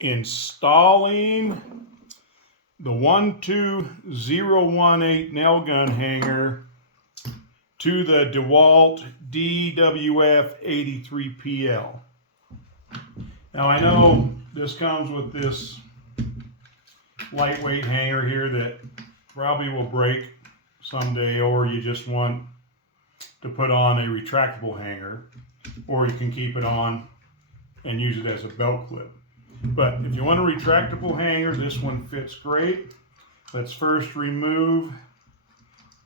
installing the 12018 nail gun hanger to the DeWalt DWF83PL. Now I know this comes with this lightweight hanger here that probably will break someday, or you just want to put on a retractable hanger, or you can keep it on and use it as a belt clip. But if you want a retractable hanger, this one fits great. Let's first remove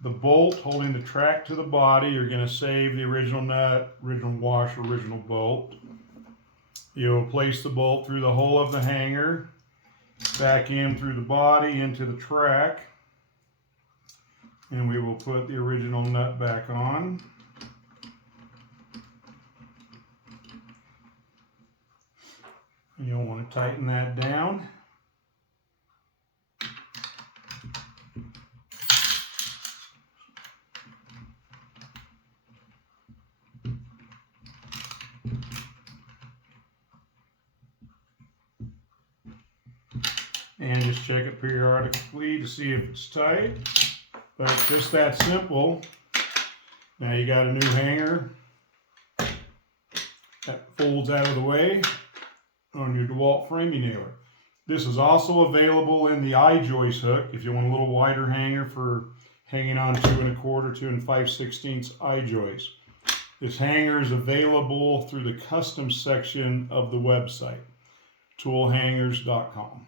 the bolt holding the track to the body. You're going to save the original nut, original washer, original bolt. You'll place the bolt through the hole of the hanger, back in through the body into the track, and we will put the original nut back on. And you'll want to tighten that down. And just check it periodically to see if it's tight. But it's just that simple. Now you got a new hanger that folds out of the way on your DeWalt framing nailer. This is also available in the I-joist hook if you want a little wider hanger for hanging on 2 1/4, 2 5/16 I-joist. This hanger is available through the custom section of the website, toolhangers.com.